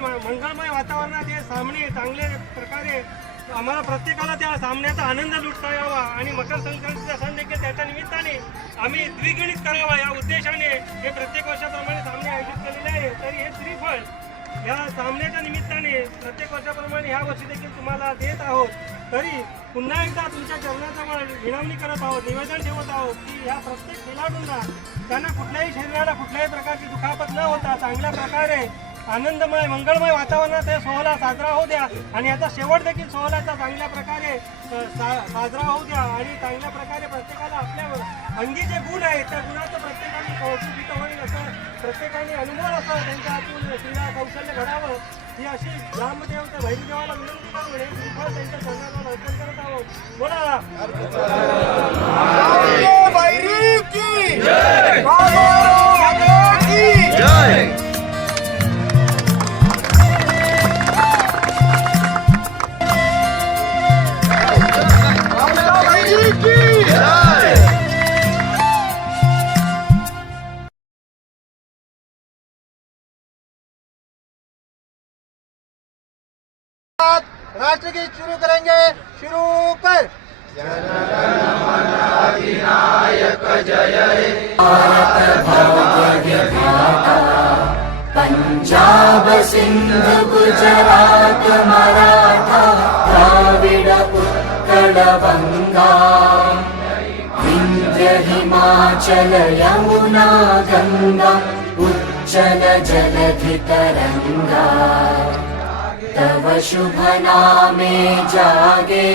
मंसाळमय वातावरणात हे सामने चांगले प्रकारे आम्हाला प्रत्येकाला त्या सामन्याचा आनंद लुटता यावा आणि मकर संक्रांतीचा सण देखील त्याच्या निमित्ताने आम्ही द्विगणित करावा या उद्देशाने हे प्रत्येक वर्षाप्रमाणे सामने आयोजित केलेले आहे. तरी हे श्रीफळ या सामन्याच्या निमित्ताने प्रत्येक वर्षाप्रमाणे ह्या वर्षी देखील तुम्हाला देत आहोत. तरी पुन्हा एकदा तुमच्या चरणाचा विनवणी करत आहोत निवेदन ठेवत आहोत की ह्या प्रत्येक खेळाडूंना त्यांना कुठल्याही शरीराला कुठल्याही प्रकारची दुखापत न होता चांगल्या प्रकारे आनंदमय मंगळमय वातावरणात हे सोहळा साजरा होऊ द्या. आणि याचा शेवट देखील सोहळ्याचा चांगल्या प्रकारे सा- साजरा होऊ द्या. आणि चांगल्या प्रकारे प्रत्येकाला आपल्या अंगी जे गुण आहेत त्या गुणाचं प्रत्येकाने कौतुक होईल असं प्रत्येकाने अनुभव असं त्यांच्या हातून क्रीडा कौशल्य घडावं. ही अशी ग्रामदेवता भैरदेवाला विनंती करून त्यांच्या चरणावर अर्पण करत आहोत. बोला. बैरी की राष्ट्रगीत शुरू करेंगे शुरू कर अधिनायक जय पंजाब सिंध गुजरात मराठा द्राविड उत्कल बंगा। विन्ध्य हिमाचल यमुना गंगा उच्चल जलधि तरंगा तव शुभ नामे जागे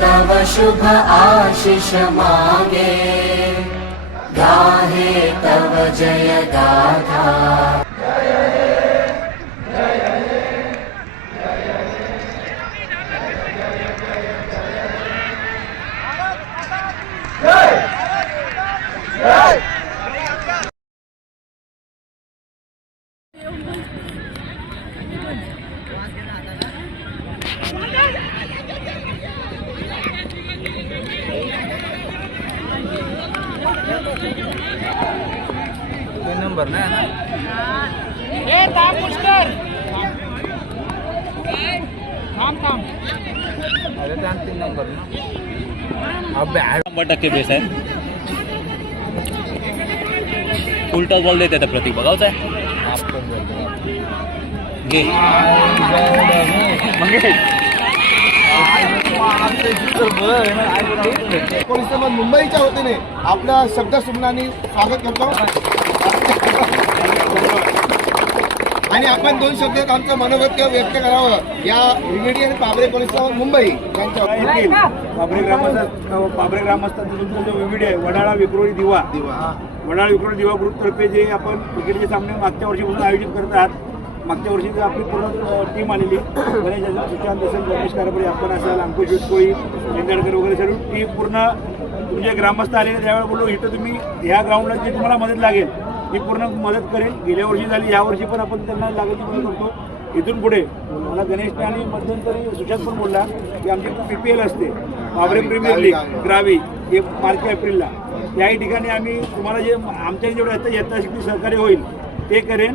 तव शुभ आशिष मागे। गाहे तव जय गाथा नंबर नाही ना अरे त्या तीन नंबर ना. शंभर टक्के बेस आहे. फुल टॉस बॉल देते प्रतीक बघावचा आहे. मग घे. दल मुंबईच्या वतीने आपल्या शब्द सुमनानी स्वागत करतो. आणि आपण दोन शब्दात आमचं मनोगत व्यक्त करावं. या आणि पाबरे पोलीस मुंबई यांच्या पाबरे ग्रामस्थ पाबरे ग्रामस्थांचा तुमचा जो विविध आहे वडाळा विक्रोळी दिवा. वडाळा विक्रोळी दिवा ग्रुपतर्फे जे आपण क्रिकेटचे सामने मागच्या वर्षीपासून आयोजित करत आहात मागच्या वर्षी जी आपली पूर्ण टीम आलेली गणेश सुशांत असेल गणेश कारभारी आपण असेल अंकुश विटकोळी लिंगाडकर वगैरे सर्व टीम पूर्ण तुमचे ग्रामस्थ आलेले त्यावेळेला बोललो इथं तुम्ही ह्या ग्राउंडला जी तुम्हाला मदत लागेल ती पूर्ण मदत करेल. गेल्या वर्षी झाली या वर्षी पण आपण त्यांना लागत मदत करतो. इथून पुढे मला गणेशने आणि मध्यंतरी सुशांत पण बोलला की आमची पी पी एल असते. पावरे प्रीमियर लीग ग्रावी हे मार्च एप्रिलला. याही ठिकाणी आम्ही तुम्हाला जे आमच्या जेवढं येतं यथाशक्ती सहकार्य होईल ते करेन.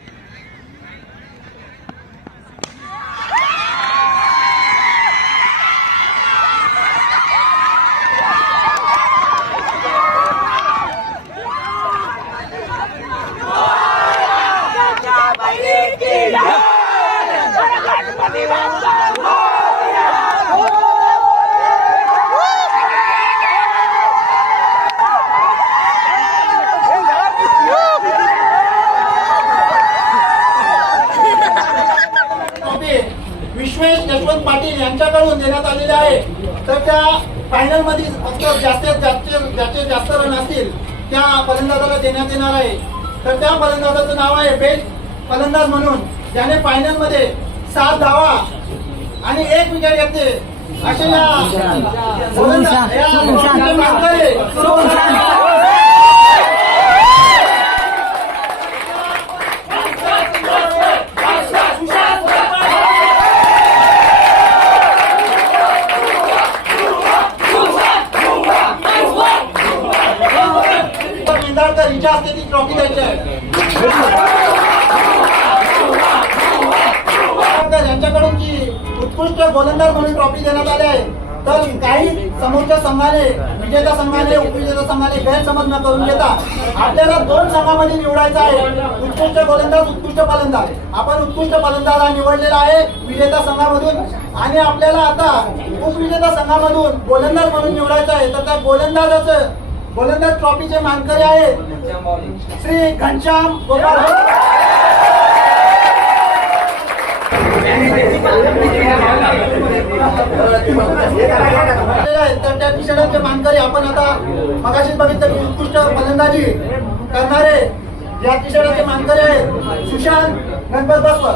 यांच्याकडून देण्यात आलेले आहे. तर त्या फायनलमध्ये फक्त जास्तीत जास्त ज्याचे जास्त रन असतील त्या फलंदाजाला देण्यात येणार आहे. तर त्या फलंदाजाचं नाव आहे बेस्ट फलंदाज म्हणून. ज्याने फायनलमध्ये सात धावा आणि एक विकेट घेतली. अशा या गोलंदाज- ती ट्रॉफी द्यायची आहे. यांच्याकडून जी उत्कृष्ट गोलंदाज म्हणून ट्रॉफी देण्यात आली आहे तर काही समोरच्या संघाने विजेता संघाने उपविजेता संघाने गैरसमज न करून घेता आपल्याला दोन संघामध्ये निवडायचं आहे. उत्कृष्ट गोलंदाज उत्कृष्ट फलंदाज. आपण उत्कृष्ट फलंदाज हा निवडलेला आहे विजेता संघामधून. आणि आपल्याला आता उपविजेता संघामधून गोलंदाज म्हणून निवडायचं आहे. तर त्या गोलंदाजाचं गोलंदाज ट्रॉफीचे मानकरी आहेत. श्री घनश्याम गोपाळ. तर त्या टी मानकरी आपण आता मगाशीच बघितलं की उत्कृष्ट फलंदाजी करणारे या टी मानकरी आहेत सुशांत गणपत बसवर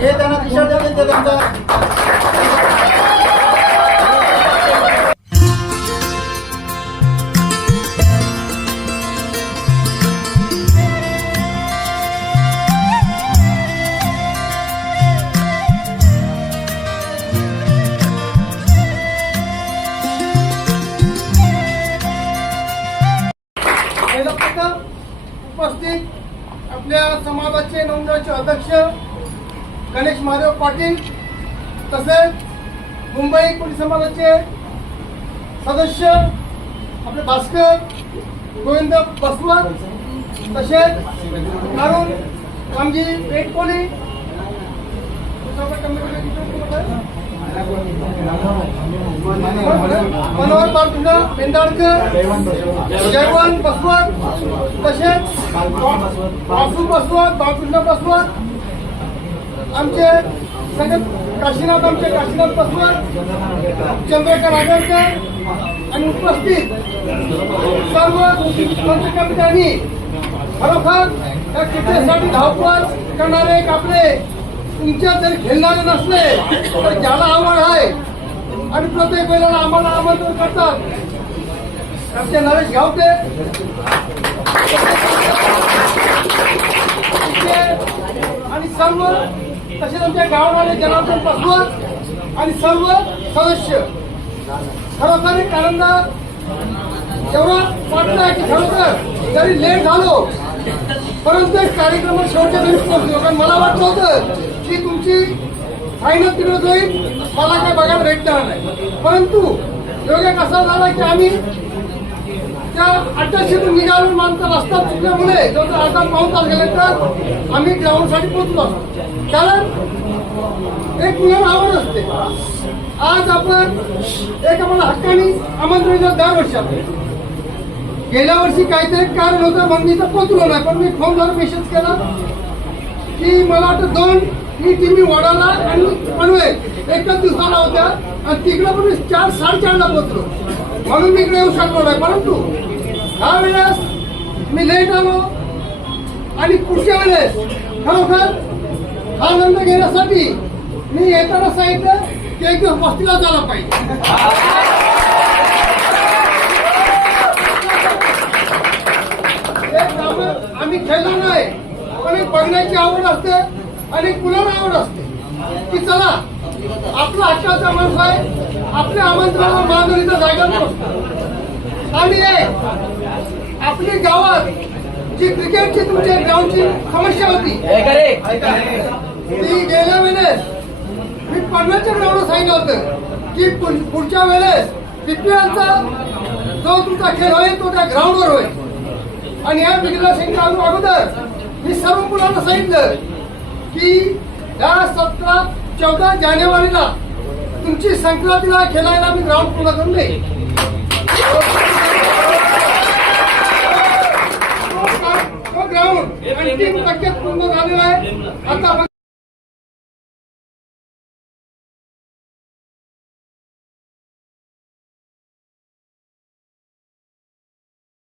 हे त्यांना टी शर्ट त्यांचा उपस्थित आपल्या समाजाचे नवनाचे अध्यक्ष गणेश महादेव पाटील तसेच मुंबई पोलीस समाजाचे सदस्य आपले भास्कर गोविंद बसवत तसेच अरुण कामजी पेटकोली. मनोहर बाळकृष्ण बेंदाळकर जयवंत बसवत. तसेच वासू बसवत बाळकृष्ण बसवत. आमचे सगळे काशीनाथ आमचे काशीनाथ बसवत. चंद्रकांत आगरकर. आणि उपस्थित सर्व पंचकमित्यांनी खरोखर या क्रिकेटसाठी धावपळ करणारे एक आपले तुमच्या जर खेळणारे नसले तर ज्याला आवड आहे आणि प्रत्येक वेळेला आम्हाला आमंत्रण करतात. आमचे नरेश गावते. आणि सर्व तसेच आमच्या गावामध्ये जनार्दन बसवत आणि सर्व सदस्य. खरोखर एक एवढं वाटलं वाटतं आहे की खरोखर जरी लेट झालो परंतु कार्यक्रमात कार्यक्रम शेवटच्या दिवशी पोहोचलो कारण मला वाटलं होतं ती तुमची फायनल तिकडे जाईल मला काय बघायला भेटणार नाही. परंतु योग्य कसा झाला की आम्ही त्या अट्टाशीतून निघालो माणसं रस्ता चुकल्यामुळे जवळ अर्धा पाऊस तास गेल्यानंतर आम्ही ग्राउंडसाठी पोचलो कारण एक नियम आवड असते. आज आपण एक आपण हक्कानी आमंत्रण दरवर्षी आपण गेल्या वर्षी काहीतरी कारण होतं म्हणून मी तर पोचलो नाही. पण मी फोनवर मेसेज केला की मला वाटतं दोन ही टीमी वडाला आणि पनवे एकच दिवसाला होत्या आणि तिकडे पण चार साडेचारला पोहोचलो. म्हणून मी इकडे येऊ शकलो नाही. परंतु ह्या वेळेस मी लेट आलो. आणि पुढच्या वेळेस खरोखर हा आनंद घेण्यासाठी मी येताना सांगितलं की एक दिवस वस्तीला झाला पाहिजे. आम्ही खेळलो नाही पण एक बघण्याची आवड असते. आणि कुणाला आवड असते. की चला आपला हक्काचा माणूस आहे आपल्या आमंत्रणाला माधुरीचा जागा नसतो. आणि आपली गावात जी क्रिकेटची तुमच्या ग्राउंडची समस्या होती. ती गेल्या वेळेस मी पन्नासच्या ग्राउंडवर सांगितलं होतं की पुढ- पुढच्या वेळेस पीपीएलचा जो तुमचा खेळ होईल तो त्या ग्राउंडवर होईल. आणि या बिगला सिंगच्या अगोदर मी सर्व मुलांना सांगितलं की या सत्रात चौदा जानेवारीला तुमची संक्रांतीला खेळायला मी ग्राउंड पूर्ण करून देईन ग्राउंड अंतिम टक्क्यात पूर्ण झालेला आहे. आता